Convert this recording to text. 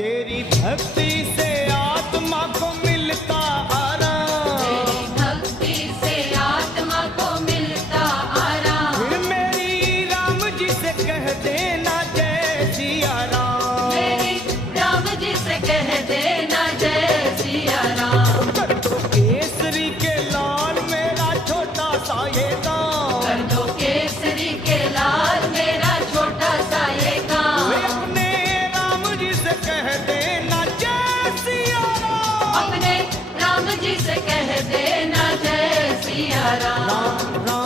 तेरी भक्ति से आत्मा को मिलता आराम, तेरी भक्ति से आत्मा को मिलता आराम। फिर मेरी राम जी से कह देना जय सिया राम, मेरी राम जी से कह देना जय सिया राम। कर दो केसरी के लाल मेरा छोटा सा ये गाँव, कर दो केसरी के लाल मेरा छोटा सा ये गाँव। अपने राम जी से कह देना जय सिया राम, अपने राम जी से कह देना जय सिया राम। राम